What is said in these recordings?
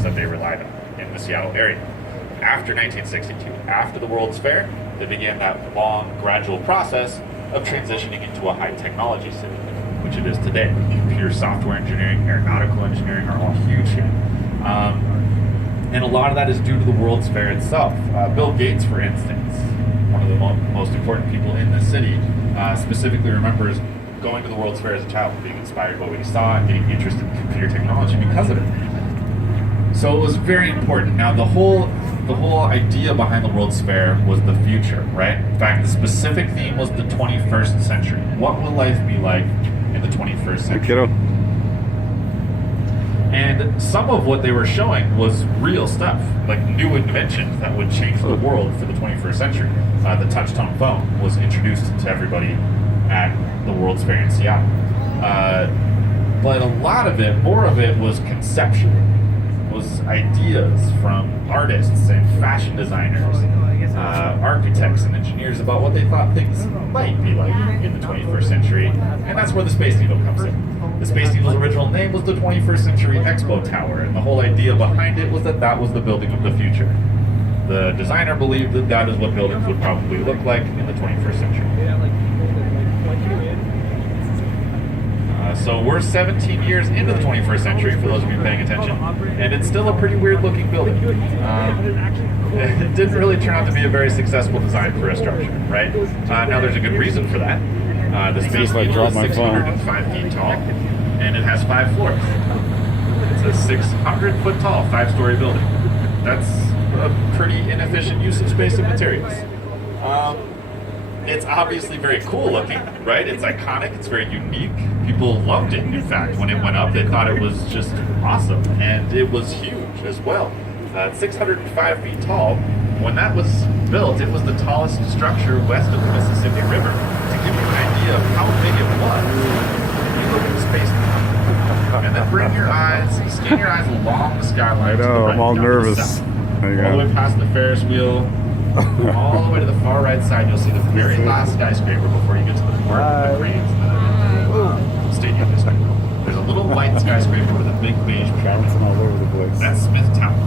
landmarks that they relied on in the Seattle area. After 1962, after the World's Fair, they began that long, gradual process of transitioning into a high technology city, which it is today. Computer software engineering, aeronautical engineering are all huge here. And a lot of that is due to the World's Fair itself. Bill Gates, for instance, one of the most important people in the city, specifically remembers going to the World's Fair as a child, being inspired by what he saw and getting interested in computer technology because of it. So it was very important. Now the whole idea behind the World's Fair was the future, right? In fact, the specific theme was the 21st century. What will life be like in the 21st century? Hey, kiddo. And some of what they were showing was real stuff, like new inventions that would change the world for the 21st century. The touch-tone phone was introduced to everybody at the World's Fair in Seattle. But a lot of it, more of it, was conceptual. It was ideas from artists and fashion designers, architects and engineers about what they thought things might be like in the 21st century. And that's where the Space Needle comes in. The Space Needle's original name was the 21st Century Expo Tower, and the whole idea behind it was that that was the building of the future. The designer believed that that is what buildings would probably look like in the 21st century. So we're 17 years into the 21st century, for those of you paying attention, and it's still a pretty weird looking building. It didn't really turn out to be a very successful design for a structure, right? Now there's a good reason for that. The Space Needle is 605 feet tall, and it has 5 floors. It's a 600 foot tall, 5-story building. That's a pretty inefficient use of space and materials. It's obviously very cool looking, right? It's iconic, it's very unique. People loved it, in fact. When it went up, they thought it was just awesome, and it was huge as well. 605 feet tall. When that was built, it was the tallest structure west of the Mississippi River. To give you an idea of how big it was, you look at the Space Needle, and then bring your eyes, scan your eyes along the skyline. I know, I'm all nervous. All the way past the Ferris wheel, all the way to the far right side, you'll see the very last skyscraper before you get to the part of the cranes and the stadium district. There's a little white skyscraper with a big beige pyramid. Bouncing all over the place. That's Smith Tower.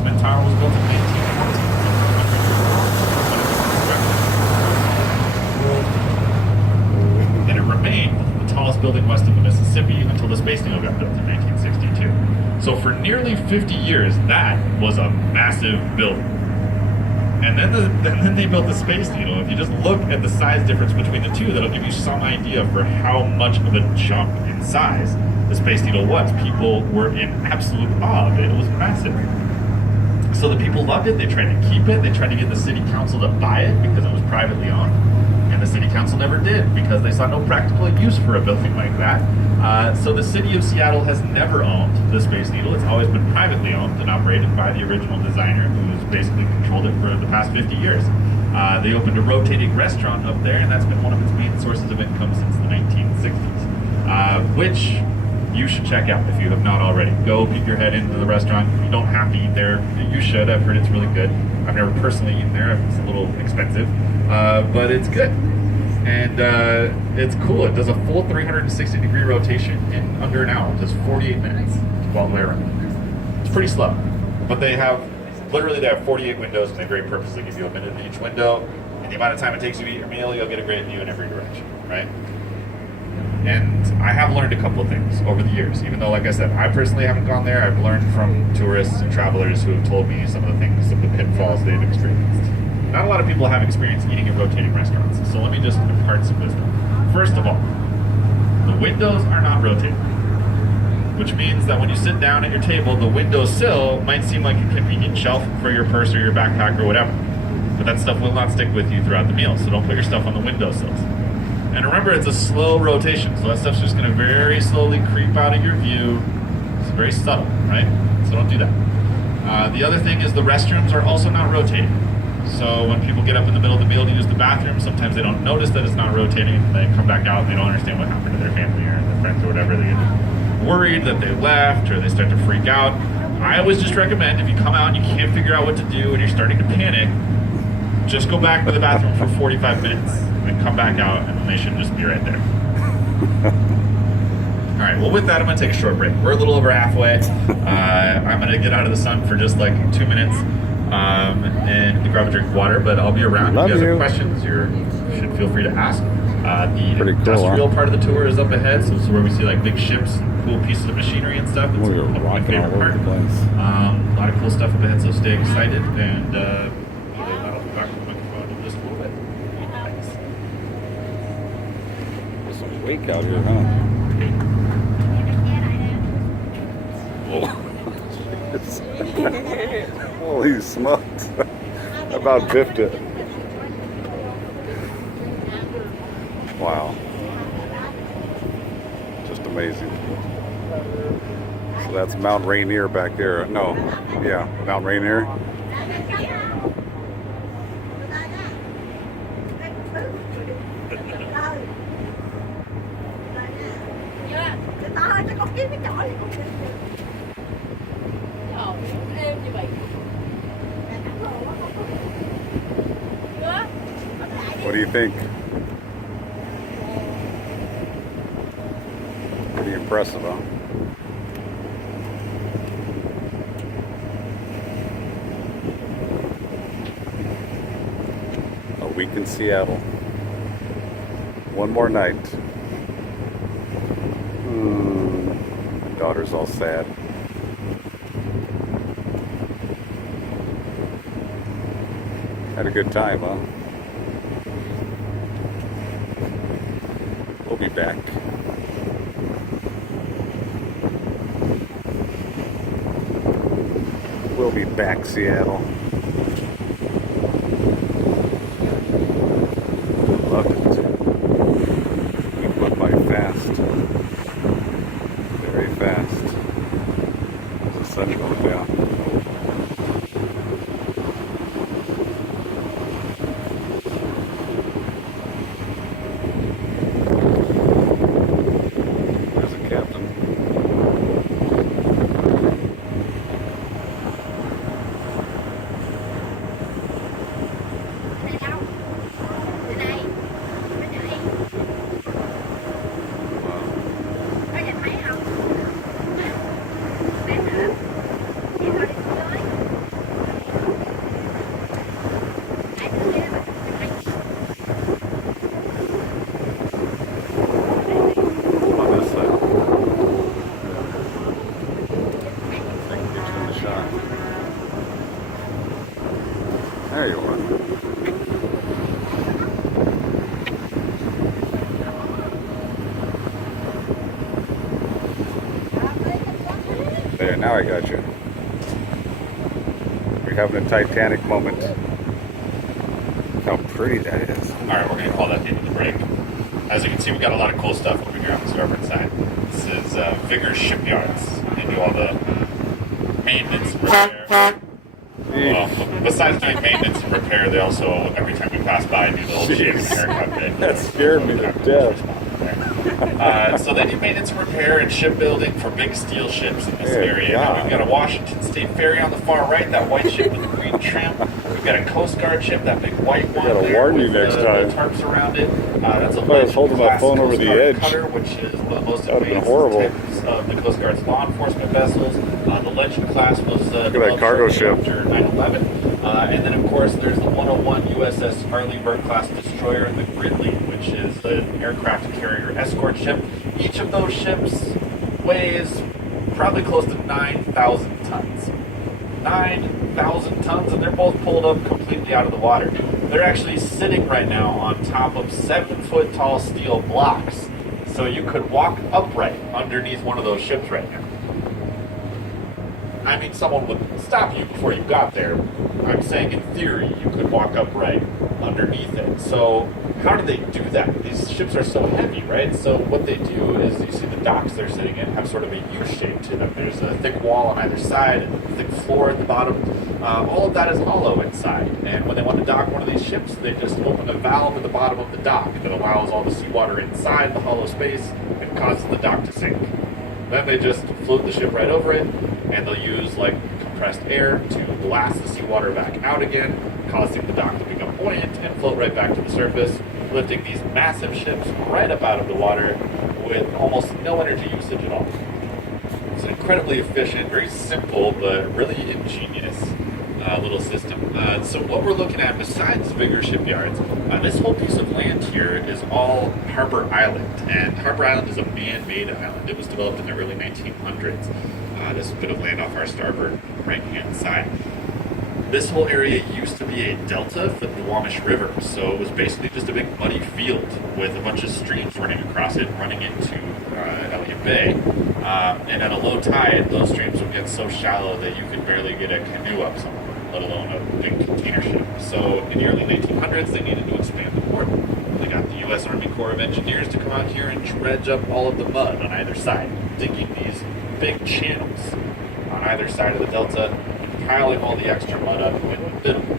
Smith Tower was built in 1814. And it remained the tallest building west of the Mississippi until the Space Needle got built in 1962. So for nearly 50 years, that was a massive building. And then they built the Space Needle. If you just look at the size difference between the two, that'll give you some idea for how much of a jump in size the Space Needle was. People were in absolute awe of it. It was massive. So the people loved it. They tried to keep it. They tried to get the city council to buy it because it was privately owned. And the city council never did because they saw no practical use for a building like that. So the city of Seattle has never owned the Space Needle. It's always been privately owned and operated by the original designer, who's basically controlled it for the past 50 years. They opened a rotating restaurant up there, and that's been one of its main sources of income since the 1960s, which you should check out if you have not already. Go peek your head into the restaurant. You don't have to eat there. You should. I've heard it's really good. I've never personally eaten there. It's a little expensive, but it's good. And it's cool. It does a full 360-degree rotation in under an hour. It does 48 minutes all the way around. It's pretty slow. But they have 48 windows, and they very purposely give you a minute in each window. And the amount of time it takes you to eat your meal, you'll get a great view in every direction, right? And I have learned a couple of things over the years. Even though, like I said, I personally haven't gone there, I've learned from tourists and travelers who have told me some of the things, some of the pitfalls they've experienced. Not a lot of people have experience eating in rotating restaurants, so let me just impart some wisdom. First of all, the windows are not rotating, which means that when you sit down at your table, the windowsill might seem like a convenient shelf for your purse or your backpack or whatever, but that stuff will not stick with you throughout the meal, so don't put your stuff on the windowsills. And remember, it's a slow rotation, so that stuff's just going to very slowly creep out of your view. It's very subtle, right? So don't do that. The other thing is the restrooms are also not rotating. So when people get up in the middle of the meal to use the bathroom, sometimes they don't notice that it's not rotating, and they come back out and they don't understand what happened to their family or their friends or whatever. They get worried that they left, or they start to freak out. I always just recommend, if you come out and you can't figure out what to do and you're starting to panic, just go back to the bathroom for 45 minutes and then come back out, and then they should just be right there. right. Well, with that, I'm gonna take a short break. We're a little over halfway. I'm gonna get out of the sun for just like 2 minutes, and grab a drink of water. But I'll be around. Love if you guys you. have questions, you should feel free to ask. The Pretty cool, industrial huh? part of the tour is up ahead, so this is where we see like big ships, cool pieces of machinery and stuff. It's We were my rocking all favorite over part. the place. A lot of cool stuff up ahead, so stay excited. And I'll be back with the microphone in just a little bit. Thanks. There's some wake out here, huh? Holy smokes. I about biffed it. Wow. Just amazing. So that's Mount Rainier back there. No, yeah, Mount Rainier. What do you think? Pretty impressive, huh? A week in Seattle. One more night. My daughter's all sad. Had a good time, huh? We'll be back. We'll be back, Seattle. Loved it. It went by fast. Very fast. There's the sun going down. There's a captain. On this side. Thank you for the shot. There you are. There, now I got you. You're having a Titanic moment. How pretty that is. All right, we're going to call that the end of the break. As you can see, we got a lot of cool stuff over here on the starboard side. This is Vigor Shipyards. They do all the maintenance and repair. Well, besides doing maintenance and repair, they also, every time we pass by, do the whole shave and haircut bit. That scared me to death. So they do maintenance and repair and shipbuilding for big steel ships in this Good area. God. We've got a Washington State ferry on the far right, that white ship with the green trim. We've got a Coast Guard ship, that big white one. gotta there warn you with next the time. tarps around it. That's a I was holding my Legend-class phone over Coast the Guard edge. cutter, which is one of the most That would've been advanced horrible. types of the Coast Guard's law enforcement vessels. The Legend class was at that developed cargo shortly ship. after 9/11. And then, of course, there's the 101 USS Arleigh class destroyer, the Gridley, which is an aircraft carrier escort ship. Each of those ships weighs probably close to 9,000 tons. 9,000 tons, and they're both pulled up completely out of the water. They're actually sitting right now on top of 7-foot tall steel blocks, so you could walk upright underneath one of those ships right now. I mean, someone would stop you before you got there. I'm saying in theory you could walk upright underneath it. So how do they do that? These ships are so heavy, right? So what they do is, you see the docks they're sitting in have sort of a U shape to them. There's a thick wall on either side and a thick floor at the bottom. All of that is hollow inside. And when they want to dock one of these ships, they just open a valve at the bottom of the dock that allows all the seawater inside the hollow space and causes the dock to sink. Then they just float the ship right over it, and they'll use like compressed air to blast the seawater back out again, causing the dock to become buoyant and float right back to the surface, lifting these massive ships right up out of the water with almost no energy usage at all. It's an incredibly efficient, very simple, but really ingenious little system. So what we're looking at, besides bigger shipyards, this whole piece of land here is all Harbor Island. And Harbor Island is a man-made island. It was developed in the early 1900s. This bit of land off our starboard right-hand side. This whole area used to be a delta for the Duwamish River, so it was basically just a big muddy field with a bunch of streams running across it, running into Elliott Bay. And at a low tide, those streams would get so shallow that you could barely get a canoe up some of them, let alone a big container ship. So in the early 1900s, they needed to expand the port. They got the U.S. Army Corps of Engineers to come out here and dredge up all of the mud on either side, digging these big channels on either side of the delta, piling all the extra mud up in the middle,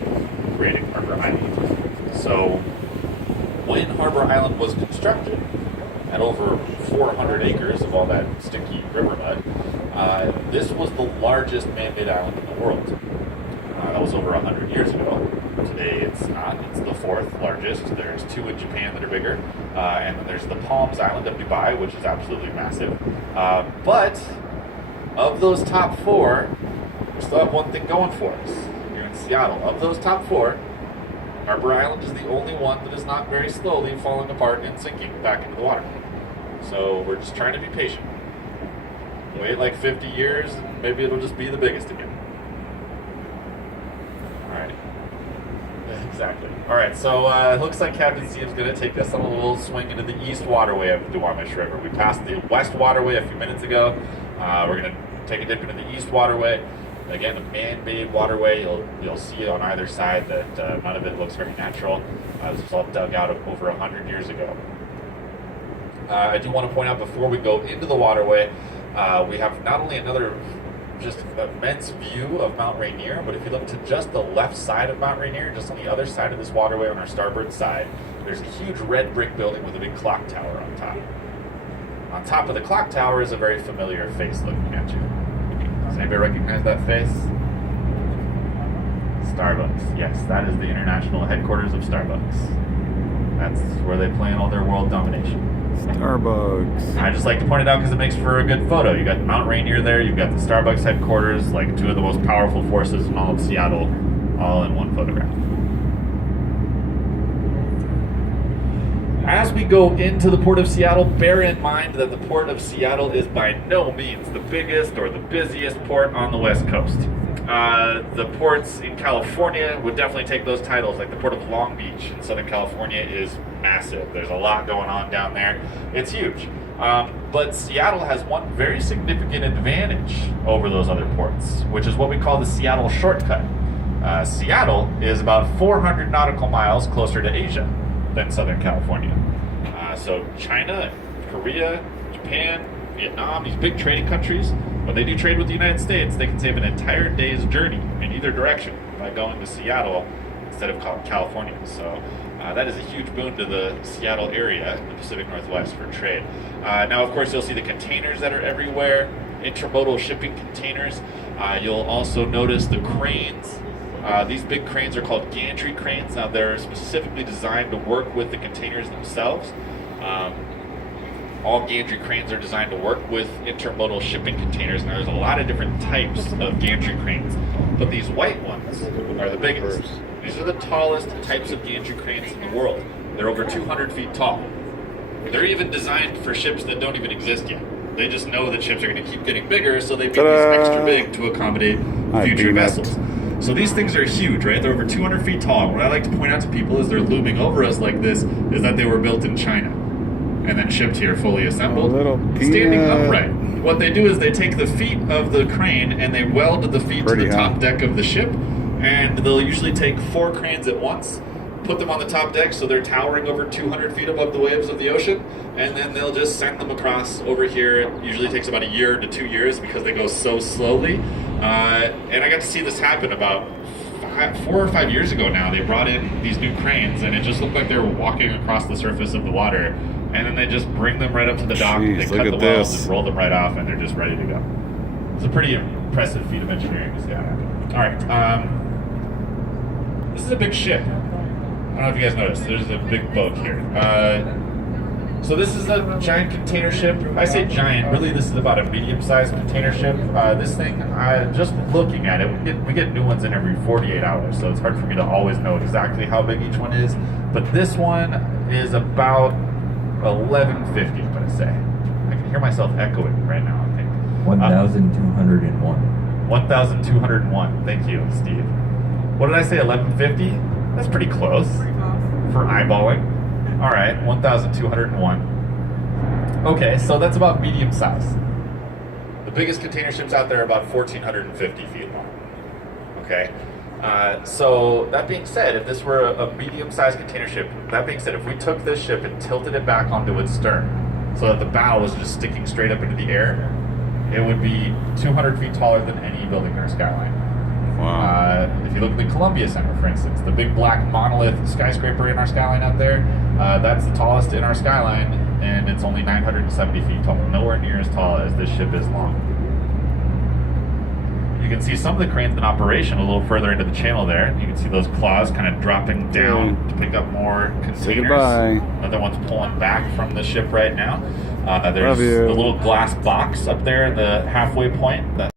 creating Harbor Island. So when Harbor Island was constructed, at over 400 acres of all that sticky river mud, this was the largest man-made island in the world. That was over 100 years ago. Today it's not. It's the fourth largest. There's two in Japan that are bigger. And then there's the Palms Island of Dubai, which is absolutely massive. But of those top four, we still have one thing going for us here in Seattle. Of those top four, Harbor Island is the only one that is not very slowly falling apart and sinking back into the water. So we're just trying to be patient. Wait like 50 years, and maybe it'll just be the biggest again. Alright. Exactly. Alright, so it looks like Captain C is going to take us on a little swing into the east waterway of the Duwamish River. We passed the west waterway a few minutes ago. We're going to take a dip into the east waterway. Again, a man-made waterway. You'll see on either side that none of it looks very natural. This was all dug out of over 100 years ago. I do want to point out before we go into the waterway, we have not only another just immense view of Mount Rainier, but if you look to just the left side of Mount Rainier, just on the other side of this waterway on our starboard side, there's a huge red brick building with a big clock tower on top. On top of the clock tower is a very familiar face looking at you. Does anybody recognize that face? Starbucks. Yes, that is the international headquarters of Starbucks. That's where they plan all their world domination. Starbucks. I just like to point it out because it makes for a good photo. You got Mount Rainier there, you've got the Starbucks headquarters, like two of the most powerful forces in all of Seattle, all in one photograph. As we go into the Port of Seattle, bear in mind that the Port of Seattle is by no means the biggest or the busiest port on the West Coast. The ports in California would definitely take those titles, like the Port of Long Beach in Southern California is massive. There's a lot going on down there. It's huge. But Seattle has one very significant advantage over those other ports, which is what we call the Seattle shortcut. Seattle is about 400 nautical miles closer to Asia than Southern California. So China, Korea, Japan, Vietnam, these big trading countries, when they do trade with the United States, they can save an entire day's journey in either direction by going to Seattle instead of California. So that is a huge boon to the Seattle area in the Pacific Northwest for trade. Now, of course, you'll see the containers that are everywhere, intermodal shipping containers. You'll also notice the cranes. These big cranes are called gantry cranes. Now, they're specifically designed to work with the containers themselves. All gantry cranes are designed to work with intermodal shipping containers, and there's a lot of different types of gantry cranes. But these white ones are the biggest. These are the tallest types of gantry cranes in the world. They're over 200 feet tall. They're even designed for ships that don't even exist yet. They just know that ships are going to keep getting bigger, so they make these extra big to accommodate future vessels. So these things are huge, right? They're over 200 feet tall. What I like to point out to people as they're looming over us like this is that they were built in China and then shipped here fully assembled, standing upright. What they do is they take the feet of the crane and they weld the feet to the top deck of the ship, and they'll usually take 4 cranes at once, put them on the top deck so they're towering over 200 feet above the waves of the ocean, and then they'll just send them across over here. It usually takes about a year to 2 years because they go so slowly. And I got to see this happen about 4 or 5 years ago now. They brought in these new cranes, and it just looked like they were walking across the surface of the water, and then they just bring them right up to the dock. They cut the welds and roll them right off, and they're just ready to go. It's a pretty impressive feat of engineering to see that happen. All right. This is a big ship. I don't know if you guys noticed. There's a big boat here. So this is a giant container ship. I say giant. Really, this is about a medium-sized container ship. This thing, just looking at it, we get new ones in every 48 hours, so it's hard for me to always know exactly how big each one is. But this one is about 1150, I'm going to say. I can hear myself echoing right now, I think. 1,201. 1,201. Thank you, Steve. What did I say, 1150? That's pretty close for eyeballing. All right, 1,201. Okay, so that's about medium size. The biggest container ships out there are about 1,450 feet long. Okay, so that being said, if this were a medium-sized container ship, that being said, if we took this ship and tilted it back onto its stern so that the bow was just sticking straight up into the air, it would be 200 feet taller than any building in our skyline. Wow. If you look at the Columbia Center, for instance, the big black monolith skyscraper in our skyline out there, that's the tallest in our skyline, and it's only 970 feet tall. Nowhere near as tall as this ship is long. You can see some of the cranes in operation a little further into the channel there. You can see those claws kind of dropping down to pick up more containers. Say goodbye. Another one's pulling back from the ship right now. There's Love you. the little glass box up there, the halfway point.